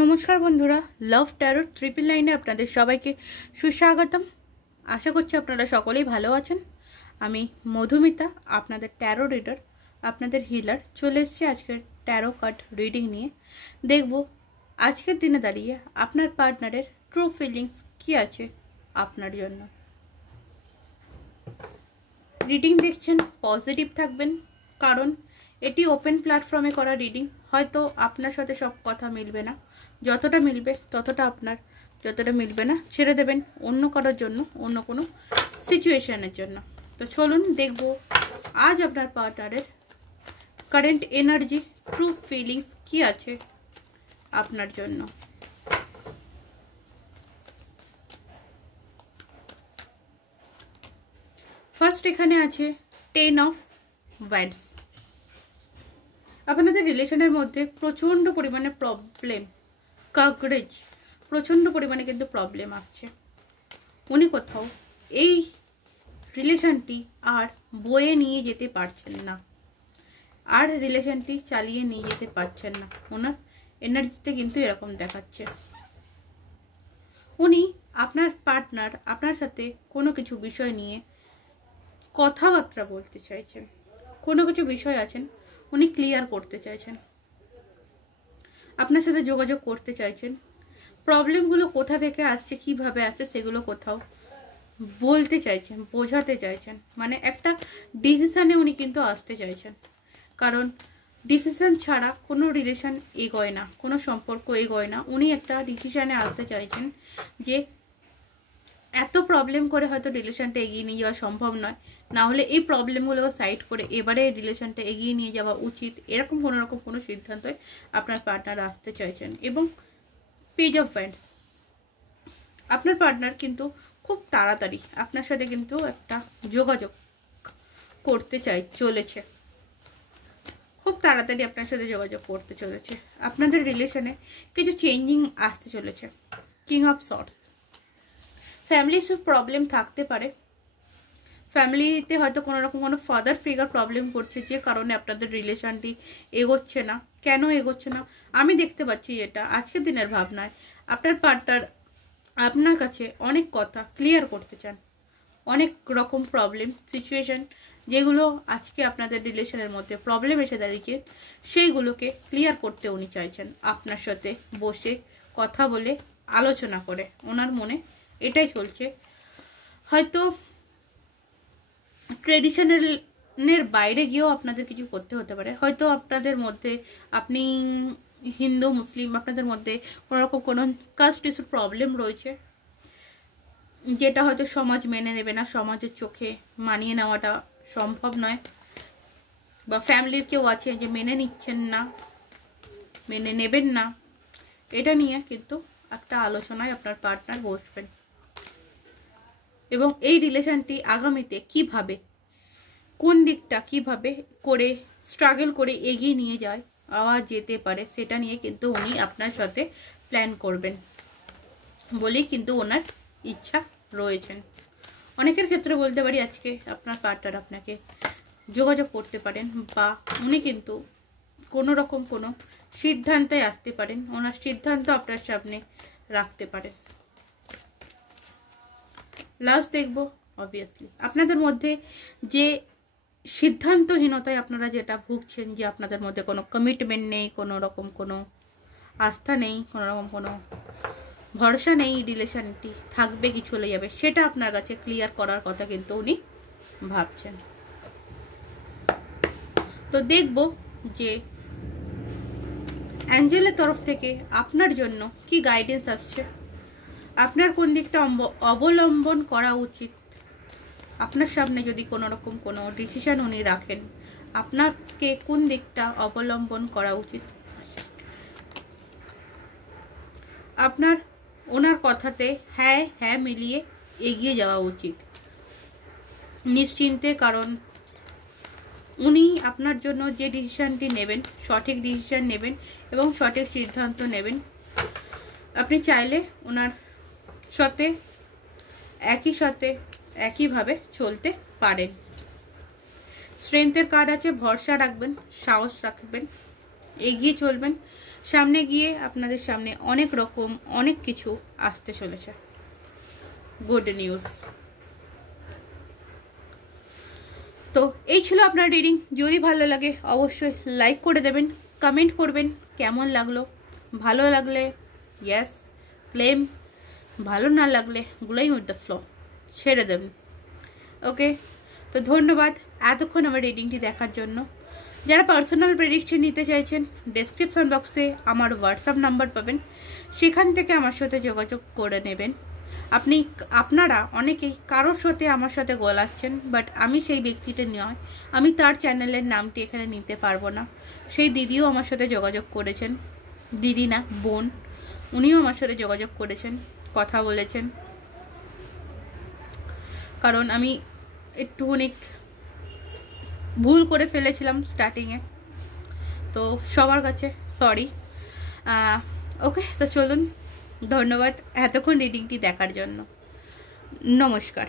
নমস্কার বন্ধুরা, লাভ taro triple লাইনে আপনাদের সবাইকে সুস্বাগতম। আশা করছি আপনারা সকলেই ভালো আছেন। আমি মধুমিতা, আপনাদের ট্যারো রিডার, আপনাদের হিলার, চলে এসেছি আজকের ট্যারো কার্ড রিডিং নিয়ে। দেখব আজকের দিনে দাঁড়িয়ে আপনার পার্টনারের ট্রু ফিলিংস কি আছে আপনার জন্য। রিডিং দেখছেন পজিটিভ থাকবেন, কারণ এটি ওপেন প্ল্যাটফর্মে করা রিডিং। হয়তো আপনার সাথে সব কথা মিলবে না, যতটা মিলবে ততটা আপনার, যতটা মিলবে না ছেড়ে দেবেন অন্য কারোর জন্য, অন্য কোনো সিচুয়েশনের জন্য। তো চলুন দেখব আজ আপনার পার্টনারের কারেন্ট এনার্জি, ট্রু ফিলিংস কি আছে আপনার জন্য। ফার্স্ট এখানে আছে 10 অফ ওয়ান্ডস। আপনাদের রিলেশনের মধ্যে প্রচণ্ড পরিমাণে প্রবলেম, কাগরেজ, প্রচণ্ড পরিমাণে কিন্তু প্রবলেম আসছে। উনি কোথাও এই রিলেশনটি আর বয়ে নিয়ে যেতে পারছেন না, আর রিলেশনটি চালিয়ে নিয়ে যেতে পারছেন না। ওনার এনার্জিতে কিন্তু এরকম দেখাচ্ছে। উনি, আপনার পার্টনার, আপনার সাথে কোনো কিছু বিষয় নিয়ে কথাবার্তা বলতে চাইছেন, কোনো কিছু বিষয় আছেন উনি ক্লিয়ার করতে চাইছেন, আপনার সাথে যোগাযোগ করতে চাইছেন। প্রবলেমগুলো কোথা থেকে আসছে, কিভাবে আসছে, সেগুলো কোথাও বলতে চাইছেন, বোঝাতে চাইছেন। মানে একটা ডিসিশনে উনি কিন্তু আসতে চাইছেন, কারণ ডিসিশন ছাড়া কোনো রিলেশন এগোয় না, কোনো সম্পর্ক এগোয় না। উনি একটা ডিসিশনে আসতে চাইছেন যে এত প্রবলেম করে হয়তো রিলেশনটা এগিয়ে নিয়ে যাওয়া সম্ভব নয়, না হলে এই প্রবলেমগুলোকে সাইড করে এবারে রিলেশনটা এগিয়ে নিয়ে যাওয়া উচিত, এরকম কোনো সিদ্ধান্তে আপনার পার্টনার আসতে চাইছেন। এবং পেজ অফ ওয়ান্ডস, আপনার পার্টনার কিন্তু খুব তাড়াতাড়ি আপনার সাথে কিন্তু একটা যোগাযোগ করতে চলেছে, খুব তাড়াতাড়ি আপনার সাথে যোগাযোগ করতে চলেছে। আপনাদের রিলেশনে কিছু চেঞ্জিং আসতে চলেছে। King of sorts, family issue problem থাকতে পারে। ফ্যামিলিতে হয়তো কোনো ফাদার ফিগার প্রবলেম করছে, যে কারণে আপনাদের রিলেশনটি এগোচ্ছে না। কেন এগোচ্ছে না আমি দেখতে পাচ্ছি, এটা আজকের দিনের ভাবনায় আপনার পার্টনার আপনার কাছে অনেক কথা ক্লিয়ার করতে চান। অনেক রকম প্রবলেম সিচুয়েশন যেগুলো আজকে আপনাদের রিলেশনের মধ্যে প্রবলেম এসে দাঁড়িয়েছে, সেইগুলোকে ক্লিয়ার করতে উনি চাইছেন আপনার সাথে বসে কথা বলে, আলোচনা করে। ওনার মনে এটাই চলছে। হয়তো ট্রেডিশনের বাইরে গিয়েও আপনাদের কিছু করতে হতে পারে। হয়তো আপনাদের মধ্যে, আপনি হিন্দু মুসলিম, আপনাদের মধ্যে কোনোরকম কোনো কাস্ট ইস্যুর প্রবলেম রয়েছে, যেটা হয়তো সমাজ মেনে নেবে না, সমাজের চোখে মানিয়ে নেওয়াটা সম্ভব নয়। বা ফ্যামিলির কেউ আছে যে মেনে নিচ্ছেন না, মেনে নেবেন না। এটা নিয়ে কিন্তু একটা আলোচনায় আপনার পার্টনার বসবেন, এবং এই রিলেশনটি আগামীতে কিভাবে, কোন দিকটা কিভাবে করে স্ট্রাগল করে এগিয়ে নিয়ে যাওয়া যেতে পারে, সেটা নিয়ে কিন্তু উনি আপনার সাথে প্ল্যান করবেন বলেই কিন্তু ওনার ইচ্ছা রয়েছেন। অনেকের ক্ষেত্রে বলতে পারি আজকে আপনার পার্টনার আপনাকে যোগাযোগ করতে পারেন, বা উনি কিন্তু কোনো রকম কোনো সিদ্ধান্তে আসতে পারেন, ওনার সিদ্ধান্ত আপনার সামনে রাখতে পারেন। লাস্ট দেখব, অবভিয়াসলি আপনাদের মধ্যে যে সিদ্ধান্তহীনতায় আপনারা যেটা ভুগছেন, যে আপনাদের মধ্যে কোনো কমিটমেন্ট নেই, কোনো রকম কোনো আস্থা নেই, কোনো রকম কোনো ভরসা নেই, রিলেশনটি থাকবে কি চলে যাবে, সেটা আপনার কাছে ক্লিয়ার করার কথা কিন্তু উনি ভাবছেন। তো দেখব যে অ্যাঞ্জেলের তরফ থেকে আপনার জন্য কি গাইডেন্স আসছে, আপনার কোন দিকটা অবলম্বন করা উচিত। আপনার সামনে যদি কোনো রকম কোনো ডিসিশন উনি রাখেন, আপনাকে কোন দিকটা অবলম্বন করা উচিত, আপনার ওনার কথাতে হ্যাঁ হ্যাঁ মিলিয়ে এগিয়ে যাওয়া উচিত নিশ্চিন্তে। কারণ উনি আপনার জন্য যে ডিসিশনটি নেবেন, সঠিক ডিসিশন নেবেন এবং সঠিক সিদ্ধান্ত নেবেন। আপনি চাইলে ওনার সাথে একইভাবে চলতে পারেন। স্ট্রেংথের কার্ড আছে, ভরসা রাখবেন, সাহস রাখবেন, এগিয়ে চলবেন। সামনে গিয়ে আপনাদের সামনে অনেক রকম অনেক কিছু আসতে চলেছে, গুড নিউজ। তো এই ছিল আপনার রিডিং। যদি ভালো লাগে অবশ্যই লাইক করে দেবেন, কমেন্ট করবেন কেমন লাগলো। ভালো লাগলে ইয়েস ক্লেম, ভালো না লাগলে গোয়িং উইথ দ্য ফ্লো ছেড়ে দেবেন। ওকে, তো ধন্যবাদ এতক্ষণ আমার রিডিংটি দেখার জন্য। যারা পার্সোনাল প্রেডিকশন নিতে চাইছেন, ডেসক্রিপশন বক্সে আমার হোয়াটসঅ্যাপ নাম্বার পাবেন, সেখান থেকে আমার সাথে যোগাযোগ করে নেবেন। আপনারা অনেকেই কারোর সাথে আমার সাথে গোলাচ্ছেন, বাট আমি সেই ব্যক্তিটা নয়, আমি তার চ্যানেলের নামটি এখানে নিতে পারবো না। সেই দিদিও আমার সাথে যোগাযোগ করেছেন, দিদি না বোন, উনিও আমার সাথে যোগাযোগ করেছেন, কথা বলেছেন, কারণ আমি একটুখানি ভুল করে ফেলেছিলাম স্টার্টিংয়ে, তো সবার কাছে সরি। ওকে, তো চলুন, ধন্যবাদ এতক্ষণ রিডিংটি দেখার জন্য। নমস্কার।